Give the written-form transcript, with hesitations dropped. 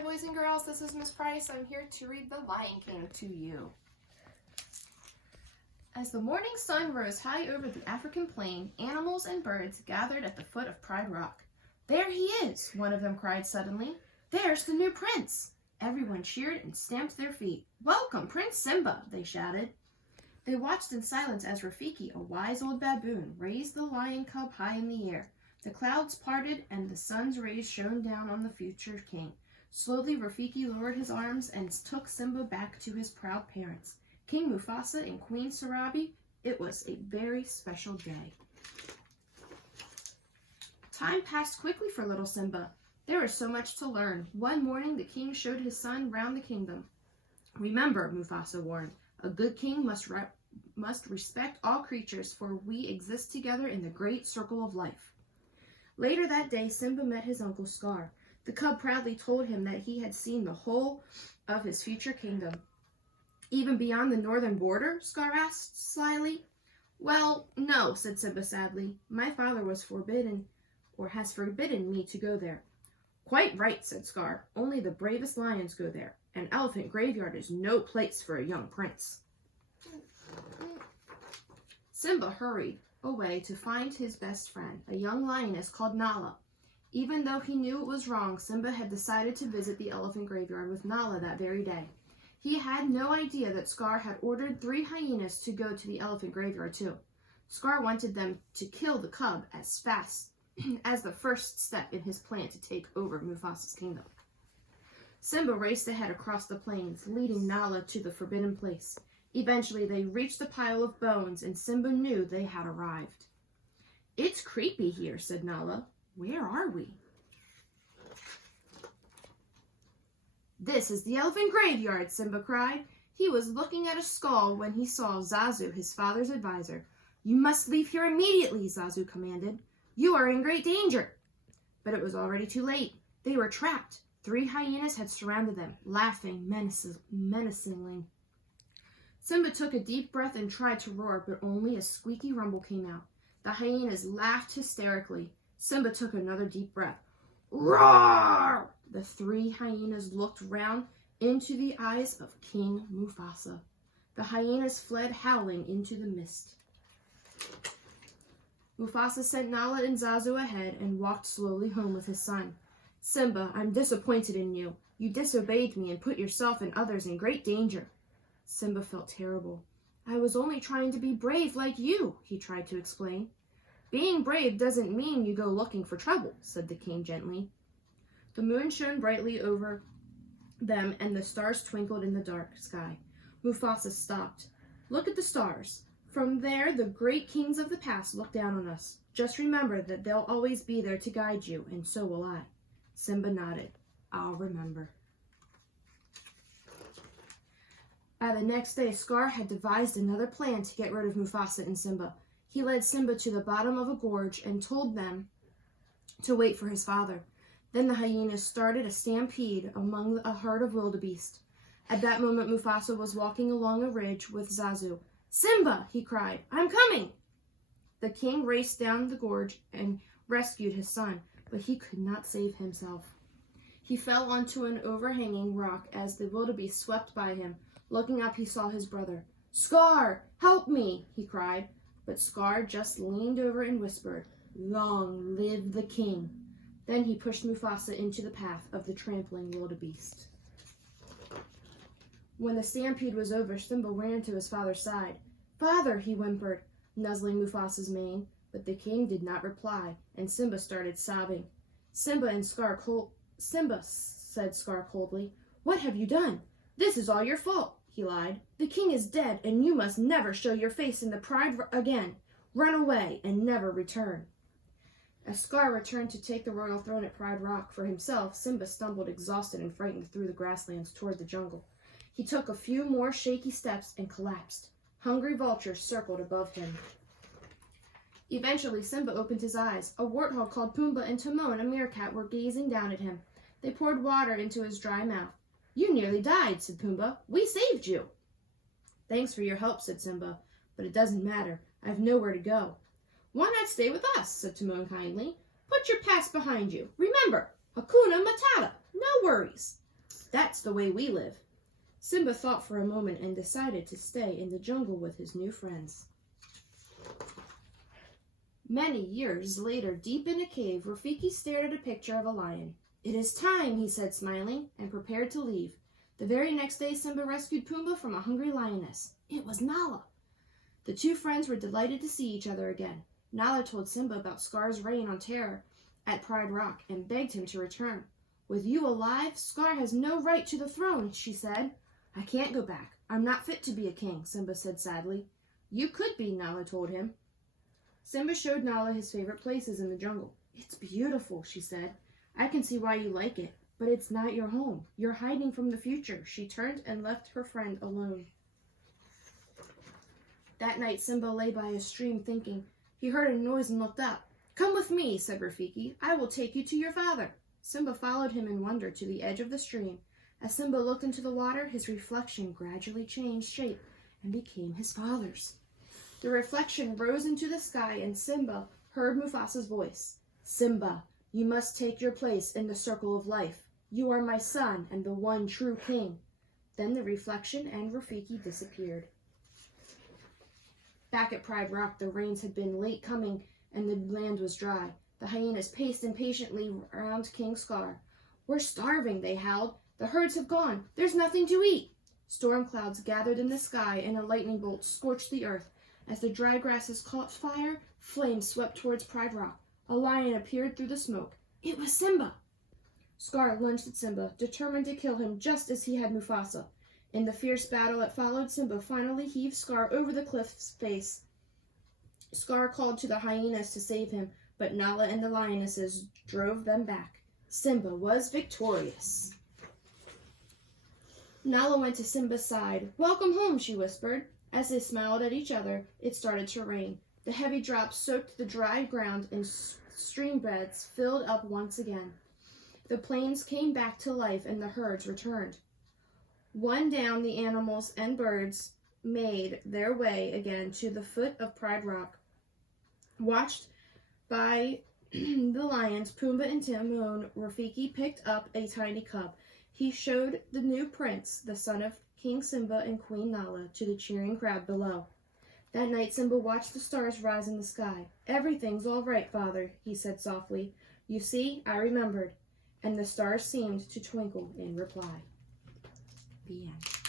Hi boys and girls, this is Miss Price. I'm here to read The Lion King to you. As the morning sun rose high over the African plain, animals and birds gathered at the foot of Pride Rock. "There he is," one of them cried suddenly. "There's the new prince." Everyone cheered and stamped their feet. "Welcome, Prince Simba," they shouted. They watched in silence as Rafiki, a wise old baboon, raised the lion cub high in the air. The clouds parted and the sun's rays shone down on the future king. Slowly, Rafiki lowered his arms and took Simba back to his proud parents, King Mufasa and Queen Sarabi. It was a very special day. Time passed quickly for little Simba. There was so much to learn. One morning, the king showed his son round the kingdom. "Remember," Mufasa warned, "a good king must respect all creatures, for we exist together in the great circle of life." Later that day, Simba met his uncle Scar. The cub proudly told him that he had seen the whole of his future kingdom. "Even beyond the northern border?" Scar asked slyly. "Well, no," said Simba sadly. "My father has forbidden me to go there." "Quite right," said Scar. "Only the bravest lions go there. An elephant graveyard is no place for a young prince." Simba hurried away to find his best friend, a young lioness called Nala. Even though he knew it was wrong, Simba had decided to visit the elephant graveyard with Nala that very day. He had no idea that Scar had ordered 3 hyenas to go to the elephant graveyard too. Scar wanted them to kill the cub as fast as the first step in his plan to take over Mufasa's kingdom. Simba raced ahead across the plains, leading Nala to the forbidden place. Eventually, they reached the pile of bones, and Simba knew they had arrived. "It's creepy here," said Nala. "Where are we?" "This is the elephant graveyard," Simba cried. He was looking at a skull when he saw Zazu, his father's advisor. "You must leave here immediately," Zazu commanded. "You are in great danger." But it was already too late. They were trapped. 3 hyenas had surrounded them, laughing menacingly. Simba took a deep breath and tried to roar, but only a squeaky rumble came out. The hyenas laughed hysterically. Simba took another deep breath. Roar! The 3 hyenas looked round into the eyes of King Mufasa. The hyenas fled howling into the mist. Mufasa sent Nala and Zazu ahead and walked slowly home with his son. "Simba, I'm disappointed in you. You disobeyed me and put yourself and others in great danger." Simba felt terrible. "I was only trying to be brave like you," he tried to explain. "Being brave doesn't mean you go looking for trouble," said the king gently. The moon shone brightly over them and the stars twinkled in the dark sky. Mufasa stopped. "Look at the stars. From there, the great kings of the past look down on us. Just remember that they'll always be there to guide you, and so will I." Simba nodded. "I'll remember." By the next day, Scar had devised another plan to get rid of Mufasa and Simba. He led Simba to the bottom of a gorge and told them to wait for his father. Then the hyenas started a stampede among a herd of wildebeest. At that moment, Mufasa was walking along a ridge with Zazu. "Simba!" he cried. "I'm coming!" The king raced down the gorge and rescued his son, but he could not save himself. He fell onto an overhanging rock as the wildebeest swept by him. Looking up, he saw his brother. "Scar, help me!" he cried. But Scar just leaned over and whispered, "Long live the king." Then he pushed Mufasa into the path of the trampling wildebeest. When the stampede was over, Simba ran to his father's side. "Father," he whimpered, nuzzling Mufasa's mane. But the king did not reply, and Simba started sobbing. "Simba," said Scar coldly. "What have you done? This is all your fault," he lied. "The king is dead, and you must never show your face in the Pride again. Run away and never return." As Scar returned to take the royal throne at Pride Rock for himself, Simba stumbled exhausted and frightened through the grasslands toward the jungle. He took a few more shaky steps and collapsed. Hungry vultures circled above him. Eventually, Simba opened his eyes. A warthog called Pumbaa and Timon, a meerkat, were gazing down at him. They poured water into his dry mouth. "You nearly died," said Pumbaa. "We saved you." "Thanks for your help," said Simba, "but it doesn't matter. I have nowhere to go." "Why not stay with us?" said Timon kindly. "Put your past behind you. Remember, Hakuna Matata, no worries." That's the way we live." Simba thought for a moment and decided to stay in the jungle with his new friends. Many years later, deep in a cave, Rafiki stared at a picture of a lion. "It is time," he said, smiling, and prepared to leave. The very next day, Simba rescued Pumbaa from a hungry lioness. It was Nala. The two friends were delighted to see each other again. Nala told Simba about Scar's reign on terror at Pride Rock and begged him to return. "With you alive, Scar has no right to the throne," she said. "I can't go back. I'm not fit to be a king," Simba said sadly. "You could be," Nala told him. Simba showed Nala his favorite places in the jungle. "It's beautiful," she said. "I can see why you like it, but it's not your home. You're hiding from the future." She turned and left her friend alone. That night, Simba lay by a stream thinking. He heard a noise and looked up. "Come with me," said Rafiki. "I will take you to your father." Simba followed him in wonder to the edge of the stream. As Simba looked into the water, his reflection gradually changed shape and became his father's. The reflection rose into the sky, and Simba heard Mufasa's voice. "Simba, you must take your place in the circle of life. You are my son and the one true king." Then the reflection and Rafiki disappeared. Back at Pride Rock, the rains had been late coming and the land was dry. The hyenas paced impatiently around King Scar. "We're starving," they howled. "The herds have gone. There's nothing to eat." Storm clouds gathered in the sky and a lightning bolt scorched the earth. As the dry grasses caught fire, flames swept towards Pride Rock. A lion appeared through the smoke. It was Simba! Scar lunged at Simba, determined to kill him just as he had Mufasa. In the fierce battle that followed, Simba finally heaved Scar over the cliff's face. Scar called to the hyenas to save him, but Nala and the lionesses drove them back. Simba was victorious. Nala went to Simba's side. "Welcome home," she whispered. As they smiled at each other, it started to rain. The heavy drops soaked the dry ground and stream beds filled up once again. The plains came back to life and the herds returned. One down, the animals and birds made their way again to the foot of Pride Rock. Watched by the lions, Pumbaa and Timon, Rafiki picked up a tiny cub. He showed the new prince, the son of King Simba and Queen Nala, to the cheering crowd below. That night, Simba watched the stars rise in the sky. "Everything's all right, Father," he said softly. "You see, I remembered." And the stars seemed to twinkle in reply. The end.